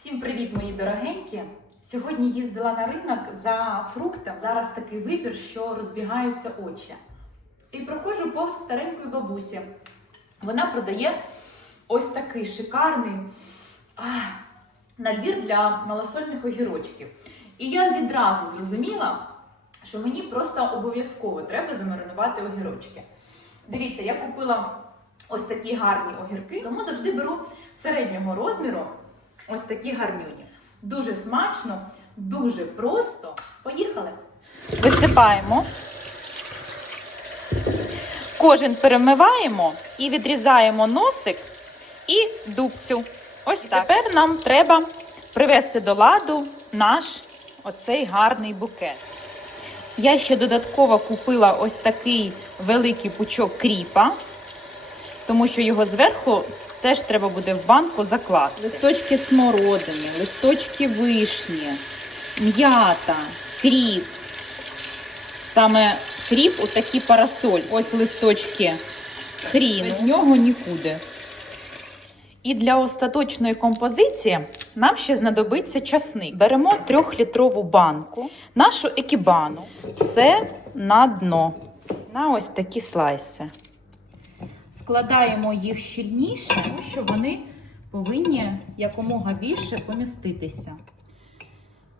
Всім привіт, мої дорогенькі! Сьогодні їздила на ринок за фруктом. Зараз такий вибір, що розбігаються очі. І проходжу повз старенької бабусі. Вона продає ось такий шикарний а, набір для малосольних огірочків. І я відразу зрозуміла, що мені просто обов'язково треба замаринувати огірочки. Дивіться, я купила ось такі гарні огірки, тому завжди беру середнього розміру ось такі гарнюні. Дуже смачно, дуже просто. Поїхали! Висипаємо. Кожен перемиваємо і відрізаємо носик і дубцю. Ось так. Тепер нам треба привести до ладу наш оцей гарний букет. Я ще додатково купила ось такий великий пучок кріпа, тому що його зверху теж треба буде в банку закласти. Листочки смородини, листочки вишні, м'ята, кріп. Саме кріп у такий парасоль. Ось листочки хріну. Без нього нікуди. І для остаточної композиції нам ще знадобиться часник. Беремо трьохлітрову банку, нашу екібану. Це на дно, на ось такі слайси. Складаємо їх щільніше, тому що вони повинні якомога більше поміститися.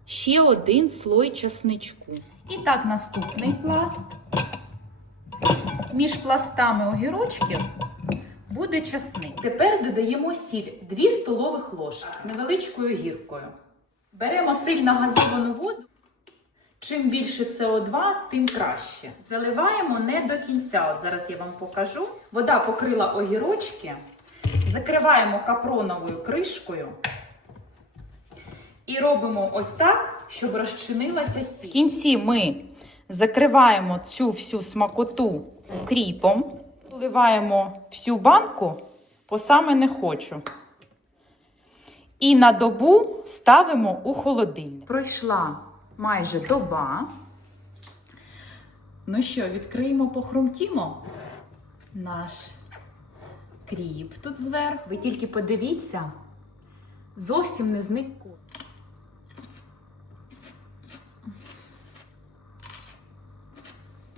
Ще один слой часничку. І так, наступний пласт. Між пластами огірочків буде часник. Тепер додаємо сіль 2 столових ложки з невеличкою гіркою. Беремо сильно газовану воду. Чим більше СО2, тим краще. Заливаємо не до кінця. От зараз я вам покажу. Вода покрила огірочки. Закриваємо капроновою кришкою. І робимо ось так, щоб розчинилася сіль. В кінці ми закриваємо цю всю смакоту кріпом, вливаємо всю банку, по саме не хочу. І на добу ставимо у холодильник. Пройшла майже доба. Ну що, відкриємо, похрумтімо наш кріп тут зверху. Ви тільки подивіться, зовсім не зник кут.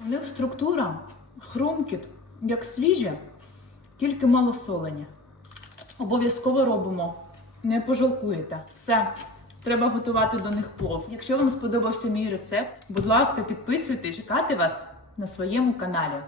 У них структура, хрумкіт, як свіже, тільки малосолені. Обов'язково робимо. Не пожалкуєте. Все, треба готувати до них плов. Якщо вам сподобався мій рецепт, будь ласка, підписуйтесь, чекати вас на своєму каналі.